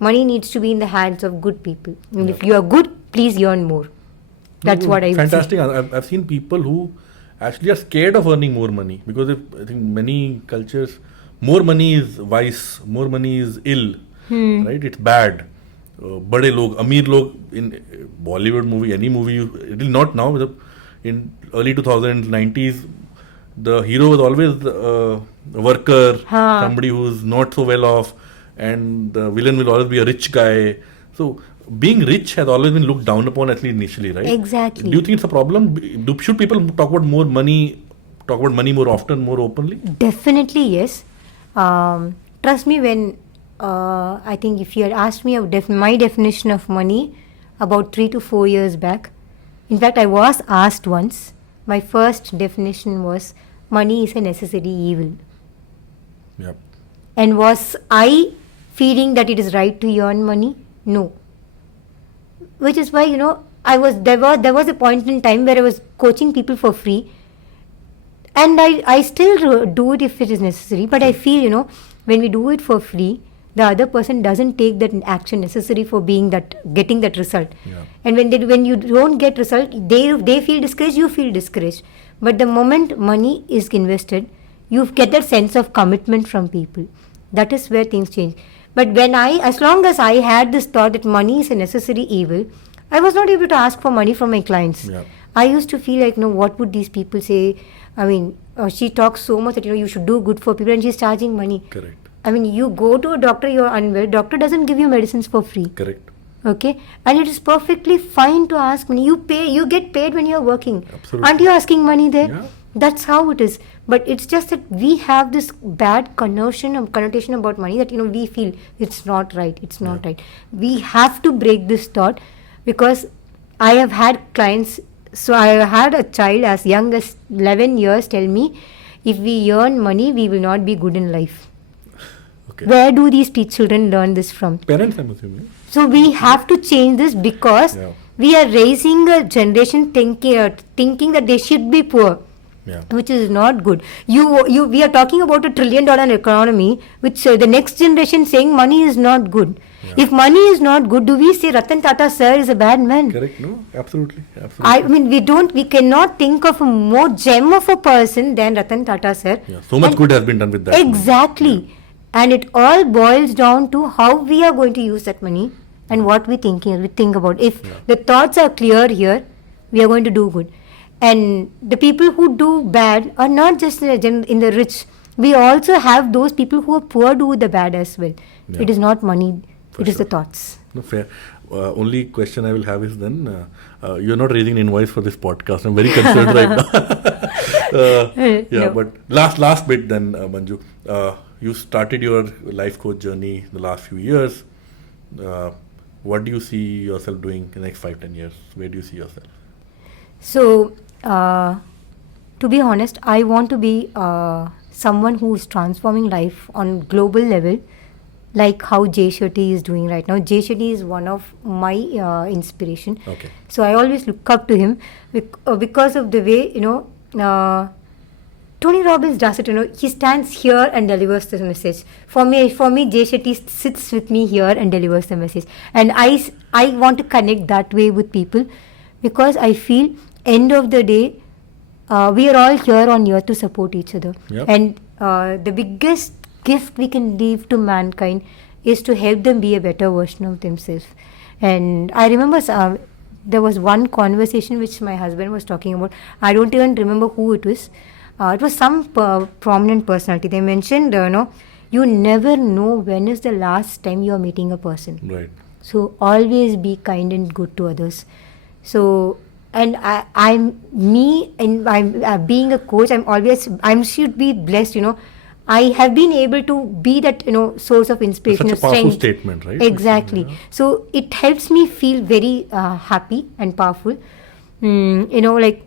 money needs to be in the hands of good people. And if you are good, please earn more. That's what I would say. Fantastic. I've seen people who actually are scared of earning more money, because I think many cultures, more money is vice, more money is ill, right? It's bad. Bade log, Amir log in Bollywood movie, any movie, it will not now. In early 2000s, 90s, the hero was always a worker, somebody who's not so well off, and the villain will always be a rich guy. So being rich has always been looked down upon, at least initially, right? Exactly. Do you think it's a problem? Should people talk about money more often, more openly? Definitely yes. Trust me, when I think if you had asked me my definition of money about 3 to 4 years back, in fact I was asked once, my first definition was money is a necessary evil. Yep. And was I feeling that it is right to earn money? No. Which is why, there was a point in time where I was coaching people for free, and I still do it if it is necessary, but I feel, when we do it for free, the other person doesn't take that action necessary for getting that result. Yeah. And when you don't get result, they feel discouraged, you feel discouraged. But the moment money is invested, you get that sense of commitment from people. That is where things change. But as long as I had this thought that money is a necessary evil, I was not able to ask for money from my clients. Yeah. I used to feel like, what would these people say? I mean, she talks so much that, you should do good for people, and she's charging money. Correct. I mean, you go to a doctor, you're unwell, doctor doesn't give you medicines for free. Correct. Okay? And it is perfectly fine to ask money. You get paid when you're working. Absolutely. Aren't you asking money there? Yeah. That's how it is. But it's just that we have this bad connotation about money that, we feel it's not right. It's not right. We have to break this thought, because I have had clients. So I had a child as young as 11 years tell me, if we earn money, we will not be good in life. Okay. Where do these children learn this from? Parents, I'm assuming. So we have to change this, because we are raising a generation thinking that they should be poor. Yeah. Which is not good. We are talking about $1 trillion economy, which the next generation saying money is not good. Yeah. If money is not good, do we say Ratan Tata sir is a bad man? Correct. No, absolutely. I mean, we cannot think of a more gem of a person than Ratan Tata sir. Yeah. So much good has been done with that. Exactly. Yeah. And it all boils down to how we are going to use that money and what we think about. If the thoughts are clear here, we are going to do good. And the people who do bad are not just in the rich. We also have those people who are poor do the bad as well. Yeah. It is not money. It is the thoughts. No, fair. Only question I will have is then, you're not raising an invoice for this podcast. I'm very concerned right now. But last bit then, Manju. You started your life coach journey the last few years. What do you see yourself doing in the next 5-10 years? Where do you see yourself? So, to be honest, I want to be someone who is transforming life on global level, like how Jay Shetty is doing right now. Jay Shetty is one of my inspiration. Okay. So I always look up to him because of the way, Tony Robbins does it. He stands here and delivers the message. For me, Jay Shetty sits with me here and delivers the message. And I want to connect that way with people, because I feel end of the day, we are all here on earth to support each other. Yep. And the biggest gift we can leave to mankind is to help them be a better version of themselves. And I remember there was one conversation which my husband was talking about. I don't even remember who it was. It was some prominent personality. They mentioned, you never know when is the last time you are meeting a person. Right. So always be kind and good to others. So, and I'm being a coach. I should be blessed. I have been able to be that, source of inspiration, Such a of powerful strength. statement, right? Exactly. Yeah. So it helps me feel very happy and powerful. Like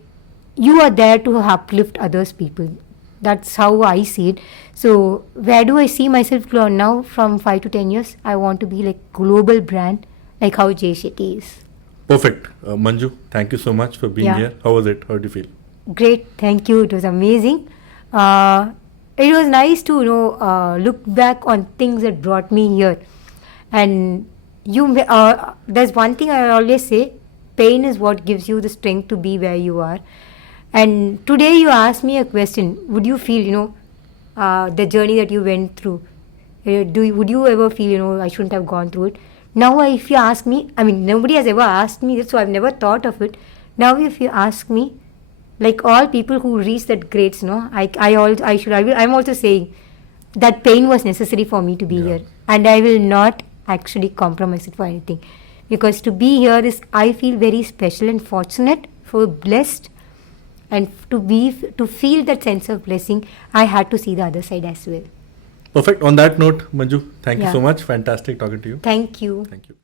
you are there to uplift others people. That's how I see it. So where do I see myself grow now from 5 to 10 years? I want to be like global brand, like how Jay Shetty is. Perfect. Manju, thank you so much for being Yeah. here. How was it? How did you feel? Great, thank you. It was amazing. It was nice to look back on things that brought me here. And there's one thing I always say: pain is what gives you the strength to be where you are. And today you asked me a question: would you feel, the journey that you went through? Would you ever feel, I shouldn't have gone through it? Now, if you ask me, I mean, nobody has ever asked me this, so I've never thought of it. Now, if you ask me, like all people who reach that grades, I'm also saying that pain was necessary for me to be here, and I will not actually compromise it for anything, because to be here is, I feel very special and fortunate, for blessed, and to feel that sense of blessing, I had to see the other side as well. Perfect. On that note, Manju, thank you Yeah. so much. Fantastic talking to you. Thank you. Thank you.